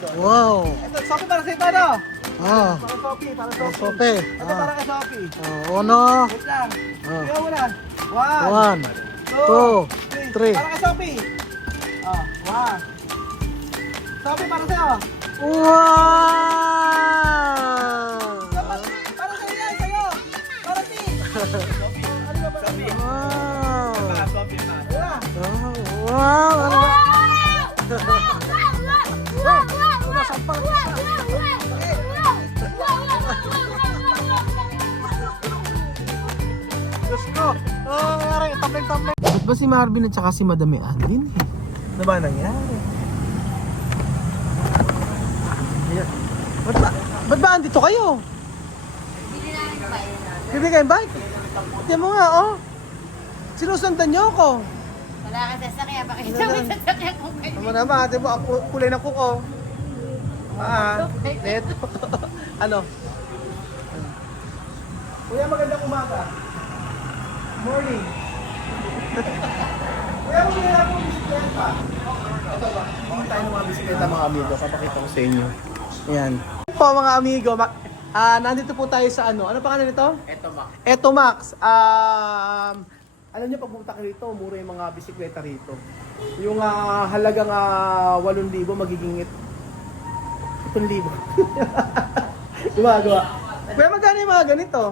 Wow. Ito, Sophie para sa ito, ano? Ah. Para Sophie, para Sophie. Sophie. Ito para kay Sophie. Uno. Wait lang. Ah. Kaya mo na. One. One. Two. Three. Para kay Sophie. One. Sophie, para sa'yo. Wow. Para sa'yo yan, sa'yo. Para si. Sophie. Ano ba para sa'yo? Wow. Sophie pa. Wala. Wow. Ano ba? Diyos ko. Oh, nangyari. Tamleng-tamleng. Ba't ba si Marvin at saka si Madam Alvin? Ano ba nangyari? Ba't ba andito kayo? Bibili kayo bike? Tiyan mo nga, oh. Sinusundan niyo ako. Wala ka sasakyan, pakita mo yung sasakyan ko kayo. Tama naman, ate mo, kulay ng kuko. Neto. Ano? Kuya, magandang umaga. Morning. Kuya, magandang ako ng bisikleta. Ito ba? Hindi tayo ng mga bisikleta mga amigo. Papakita ko sa inyo. Ayan. Po mga amigo, nandito po tayo sa ano? Ano pangalan nito? Eto Max. Alam niyo pag pumunta kayo rito, mura yung mga bisikleta rito. Yung halagang 8,000 magiging 7,000. Gumagawa. Kuya, magkano yung mga ganito?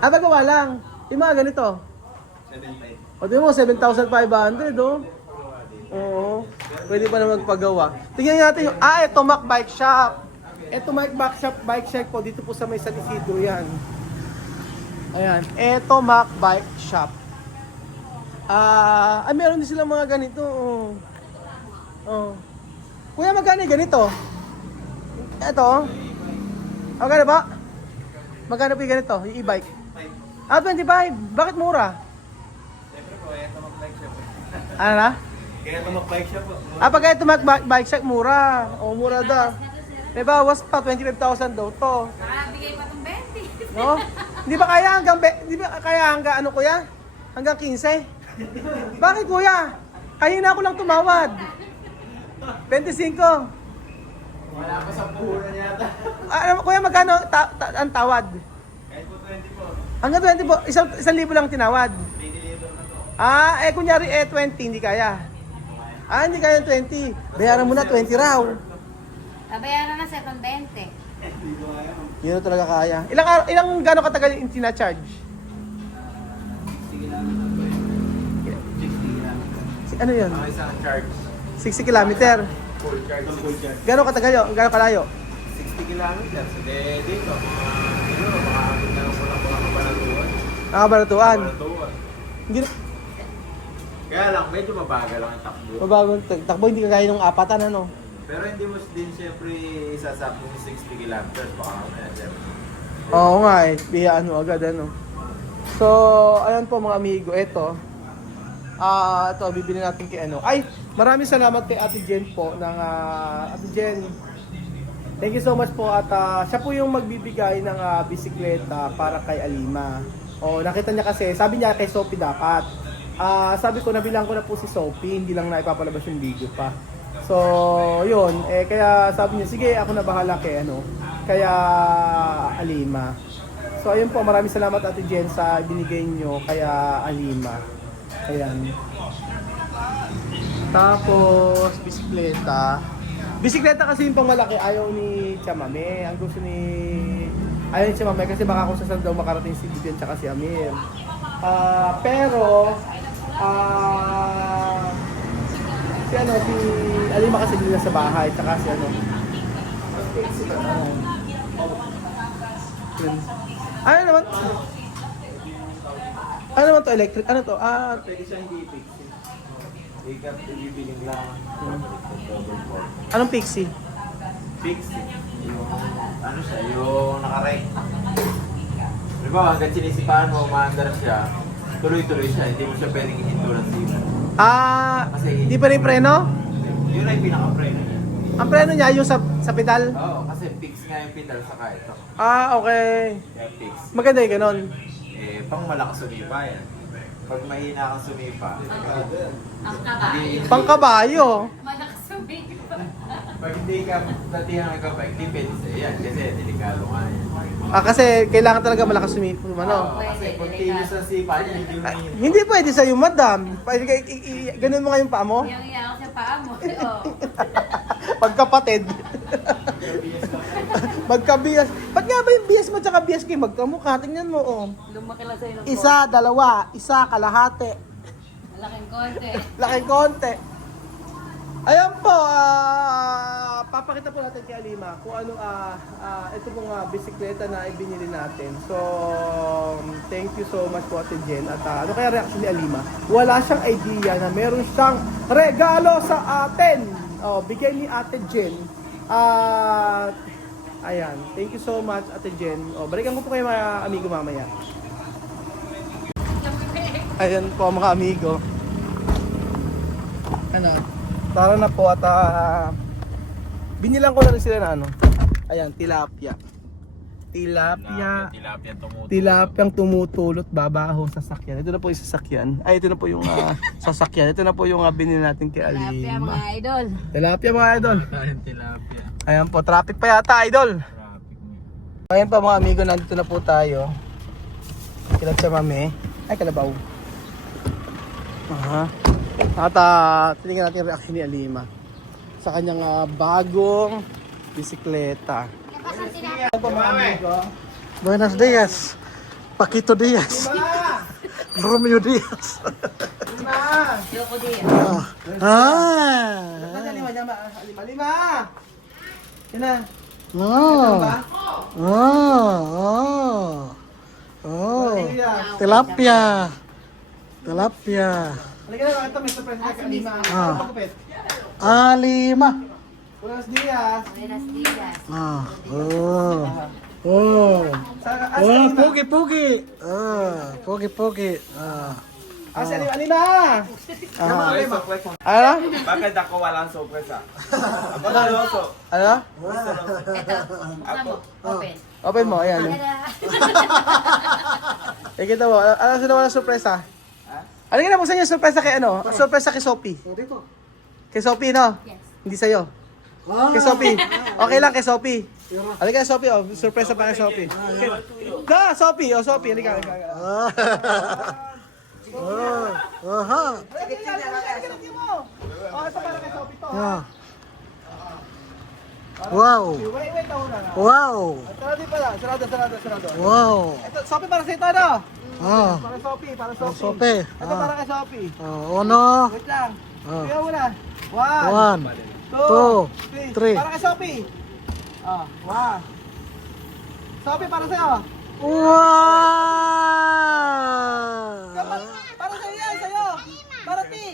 Magawa lang. Yung mga ganito? 7,500. O di mo, 7,500 oh. Oo. Pwede pa na magpagawa. Tingnan natin yung, ito Mac Bike Shop. Ito Mac Bike Shop po, dito po sa may San Isidro yan. Ayan, ito Mac Bike Shop. Meron din silang mga ganito. Oh. Kuya, magkano yung ganito? Ito. Magkano ba? Magkano po yung ganito? Yung e-bike? 25. Bakit mura? Siyempre po, ito mag-bike shop. Ano na? Kaya ito mag-bike shop po. Pag ito mag-bike shop, mura. O, mura daw. May bawas pa, 25,000 daw to. Nakabigay pa itong 20. No? Hindi ba kaya hanggang ano kuya? Hanggang 15? Bakit kuya? Kanina ako lang tumawad. 25. Wala pa sa puhunan yata. Kuya, magkano ang tawad? Kahit po 20 po. Hanggang 20 po. 1,000 lang tinawad. 20 na po. Kunyari 20, hindi kaya. Hindi kaya 20. Bayaran mo na 20 raw. Babayaran na sa itong 20. Yun na talaga kaya. Ilang gano'ng katagal yung tina-charge? Sige lang. 60 lang. Ano yun? Ang isang charge. 60 kilometer. Full charge. Full charge. Gano'ng katagal yun? Gano'ng kalayo? 60 kilometers. Dito, siguro makakabit na lang po lang po nakabalatuan. Nakabalatuan. Hindi na, Kaya lang, medyo mabagal lang ang takbo. mabagong takbo, hindi kagaya ng apatan, ano? Pero hindi mo din siyempre isasakto sa 60 kilometers. Baka mamaya, siyempre. Oo nga eh, biyaan mo agad, ano? So, ayan po mga amigo, ito. Ito, bibili natin kay ano. Ay, maraming salamat kay Ate Jen po ng Ate Jen. Thank you so much po at siya po yung magbibigay ng bisikleta para kay Alima. Nakita niya kasi, sabi niya kay Sophie dapat. Sabi ko, nabilang ko na po si Sophie, hindi lang na ipapalabas yung video pa. So, yun. Kaya sabi niya, sige, ako na bahala kay kaya Alima. So, ayun po, maraming salamat Ate Jen sa binigay nyo kaya Alima. Ayan. Tapos, bisikleta. Bisikleta kasi yung pang malaki, ayaw ni Chamame. Ang gusto ayaw ni Chamame kasi baka kung saan daw makarating si Vivian tsaka si Amir. Pero, si Alima kasi din sa bahay, tsaka si ano naman? Ano naman to? Electric? Ano to? Pwede siya hindi i-fix. Ibibiling lang. Anong Pixie? Fix. Yung, ano siya, yung naka-right. Diba, hanggang sinisipahan mo, umaandar siya, tuloy-tuloy siya, hindi mo siya pwedeng ihinto ng sipa. Di pa rin preno? Yun ay pinaka-preno niya. Ang preno niya yung sa pedal? Oo, kasi fix nga yung pedal saka ito. Okay. Kaya fix. Maganda yung ganon. Pang malakas umipa yan. Pag mahina kang sumipa, Ang kabayo. Pangkabayo. Malakas sumipa. pag hindi ka latihan ng kapag, hindi pwede sa'yo yan. Kasi delikado nga yan. Kasi kailangan talaga malakas sumipon, ano? Kasi pag tinis ang sipa niya, hindi mo Ay, hindi pwede sa'yo, madam. Pwede ka, ganun mo ngayong paa mo? Yung iya ako sa paa mo. Oo. Pagkapatid. Magkabiyas. Ba't nga ba yung biyas mo tsaka biyas kayo? Magkamukha, tingnan mo, oh. Lumaki lang sa'yo ng Isa, dalawa, isa, kalahati. malaking konti. Laking konti. Ayan po, papakita po natin kay Alima kung ano ito pong bisikleta na ibinili natin. So, thank you so much po Ate Jen. At ano kaya reaction ni Alima? Wala siyang idea na meron siyang regalo sa atin. Oh, bigay ni Ate Jen. Ayan, thank you so much Ate Jen. Oh, balikan ko po kayo mga amigo mamaya. Ayan po mga amigo. Ano? Tara na po at binilang ko na rin sila na ano. Ayan, tilapia. Tilapia. Tilapiyang tumutulot babaho sa sasakyan. Ito na po yung sasakyan. Ay, ito na po yung sasakyan. Ito na po yung binili natin kay Tilapia mga Alima. idol. Tilapia mga idol. tilapia. Ayan po, traffic pa yata idol. Ayan pa mga amigo, nandito na po tayo. Kilap sa mami. Ay, kalabaw. Aha. At tingnan natin yung reaction ni Alima sa kanyang bagong bisikleta. Ayan po mga amigo. Buenos dias, Paquito Diaz, Alima! Romeo Diaz. Alima! Yoko din. Ba't Alima niya? Alima! Alima! Yan na. No. ba? Oh. Tilapia. Tilapia. Halika na, ito may surprise na kay Alima. Ah. Ano kapit? Alima. Buenos dias. Buenas dias. Oh. Oh. Sa Oh, Alima. pugi. Pugi. Si Alima. Alima! Alima. Ano? Bakit ako walang sorpresa? Ako na loso. Ano? Ito. Buksan mo. Open. Open mo, ayan. Kita mo, ano sila walang surpresa? Ano nga na, buksan yung surpresa kay ano? Surpresa kay Sophie. Kay Sophie, no? Yes. Hindi sa'yo. Kay Sophie. Okay lang kay Sophie. Halika kay Sophie, oh. Surpresa pa kay Sophie. Sophie, oh Sophie. Halika. Aha. Halika mo. Oh, ito para kay Sophie to. Wow. Wait, na. Wow. Sarado pala. Sarado. Wow. Ito, Sophie para sa ito, ano? Ah. Para Sophie. Sophie. Ito para kay Sophie. Uno. Wait lang. Ah. Kaya mo na. 1, 2, 3. Para kay Sophie. Wow. Sophie, para sa'yo. Wow. Para sa'yo yan, sa'yo. Para ti.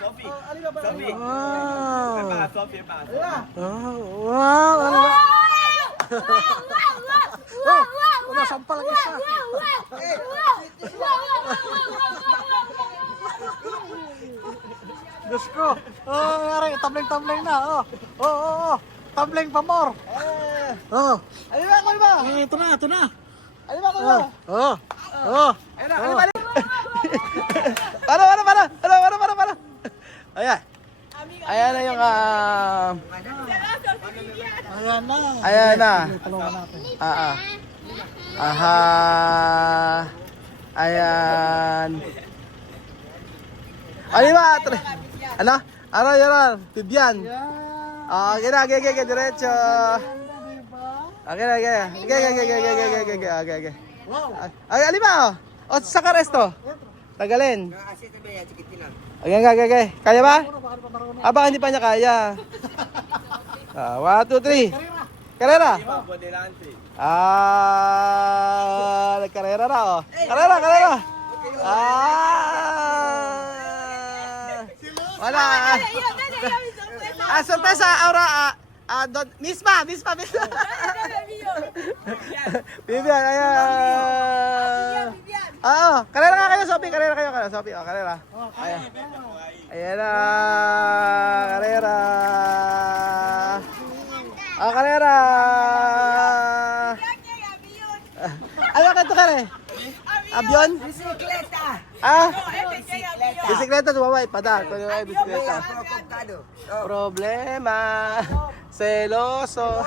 Sophie. Alima, para Alima. Wow. Sophie pa. Alima. Wow. Ano ba? Wala, sampal ang isa. Diyos ko. Ngari, tabling na. Tabling pa more. Alima. Ito na. Alima. Ayun na, Alima. Para. Ayan. Ayan na yung Ayan na. Ayan na. Tulungan natin. Aha. Ayan. Alima. Ano? Yaran. Tibyan. Okay na. Diretso. Okay. Ay, Alima. O, sa karesto. Tagalin. Okay. Kaya ba? Baka hindi pa niya kaya. 1, 2, 3. Karera. Nagkarera na, oh. Karera. Wala. Sorpresa, Aura. Misma. Bibian, ayan. Karera nga kayo, Sophie. Karera kayo. Sophie, karera. Ayan. Ayan na. Karera. Karera. Ano ka ito, Kare? Avion? Bisikleta. Ah? Bisikleta, tumaway. Padaan. Tumaway, bisikleta. Problema. Seloso.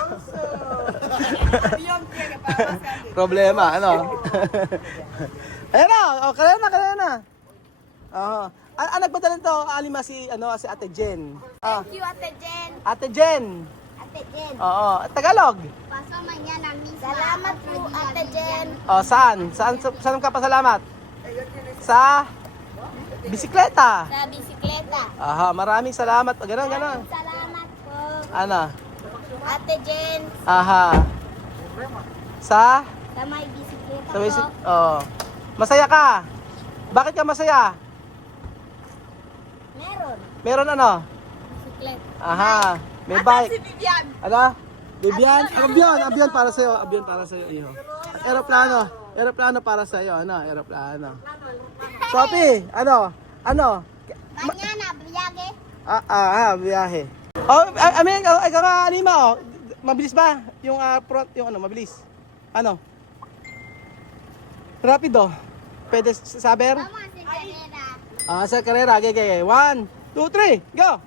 Problema, ano? Ayan na. O, kaya na. Oo. Nagpadala to, alima si Ate Jen. Ah, Thank you, Ate Jen. Ate Jen. Ate Jen. Oo, Tagalog. Paso mañana mismo. Salamat po, Ate Jen. Oh, saan ka pasalamat? Sa bisikleta. Sa bisikleta. Aha, maraming salamat. Ganon. Salamat po. Ano? Ate Jen. Aha. Sa May bisikleta sa basic. Oh. Masaya ka? Bakit ka masaya? Meron ano? Bisikleta. Aha. May bike. Ano? Vivian? Abiyon para sa iyo. Abiyon para sa iyo. Eroplano para sa iyo. Ano? Eroplano. Sophie, ano? Mañana, biyage. Biyahe. Oh, ikaw nga anima oh. Mabilis ba? Yung mabilis. Ano? Rapido. Pwede saber? Vamos a hacer carrera. Sa karera. Okay. 1, 2, 3, go!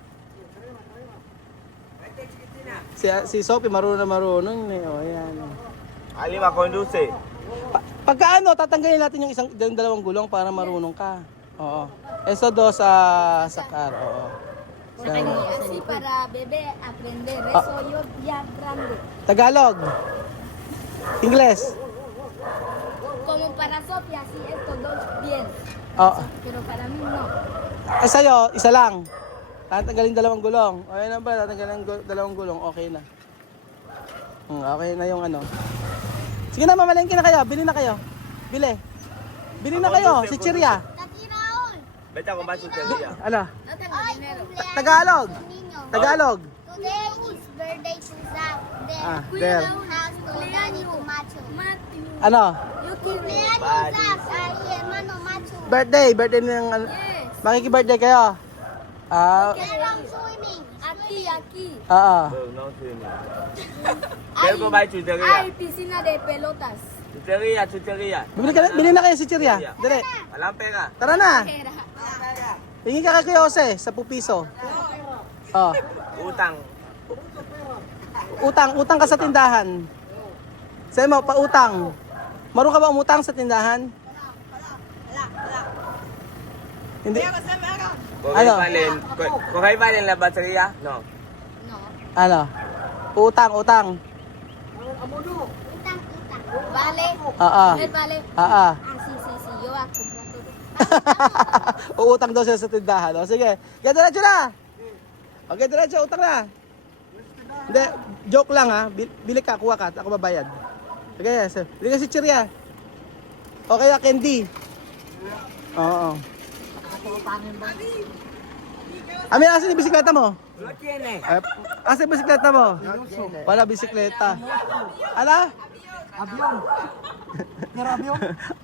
Si Sophie marunong eh. Oh, ayan. Alima, conduce. Pagka tatanggalin natin yung dalawang gulong para marunong ka. Oo. Eso do sa car. Oo. Así para bebé aprender. Eso yo ya grande. Tagalog. Ingles. Como para Sofía, así esto dos bien. Oo. Pero para mí no. Sa'yo, isa lang. Tatanggalin dalawang gulong. Okay na ba? Tatanggalin dalawang gulong. Okay na. Okay na yung ano. Sige na, mamalengke na kayo. Bili na kayo. Bili na kayo. Si Chiria. Tati Raul. Vete a comprar su teoría. Ano? No tengo dinero. Tagalog. Niño. Tagalog. Today is birthday to Zach. There. House to Daddy to Macho. Ano? Cumpleaños Zach. Ay, hermano Macho. Birthday ng ano. Yes. Makiki-birthday kayo. Pero swimming. Aquí. Oo. No, sí, no. Quiero comprar chutería. Hay piscina de pelotas. Chutería. Bili na kayo si Chiria. Dali. Walang pera. Tara na. Tingin ka kay Jose sa pupiso. Oh. Utang ka sa tindahan. Sabi mo, pautang. Marunong ka ba umutang sa tindahan? Hindi. Ano? ¿Coge valen la batería? No. No. Ano? Utang. Utang. Vale. Oo. ¿Es vale? Oo. Sí. Yo voy a comprar todo. Uutang daw siya sa tindahan. O sige. Kaya diretso na. Okay, diretso. Utang na. Hindi. Joke lang ha. Bili ka, kuha ka. Ako babayad. Okay, bili ka si Chiria. O kaya Candy. Oo. Ami, asan yung bisikleta mo? Asan yung bisikleta mo? Wala bisikleta. Ala?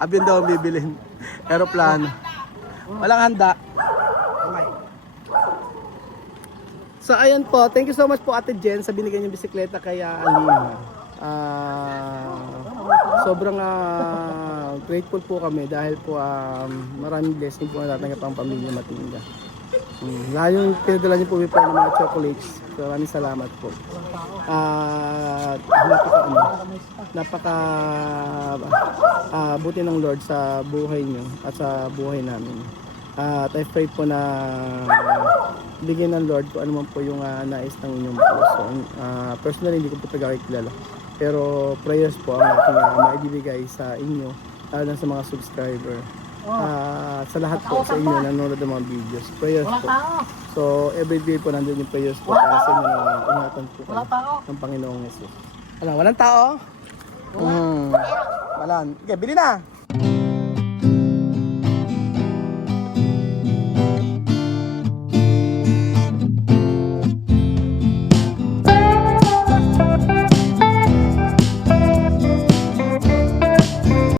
Abiyon daw ang bibilin. Aeroplano. Walang handa. So ayan po, thank you so much po Ate Jen sa binigay niyong bisikleta kay Alima. Sobrang grateful po kami dahil po maraming blessing po na natatanggap ang pamilya Matinga. Lalo yung pinadala niyo po ng mga chocolates. So, maraming salamat po. Napaka buti ng Lord sa buhay niyo at sa buhay namin. At I pray po na bigyan ng Lord kung ano man po yung nais ng inyong puso. Personally, hindi ko po tagakikilala. Pero prayers po ang aking maibibigay sa inyo, lalo na sa mga subscriber. Sa lahat po sa inyo nanonood ng mga videos. Prayers po. So, every day po nandun yung prayers po para sa inyo na ingatan po kayo ng Panginoong Jesus. Walang tao? Wala. Okay, bili na!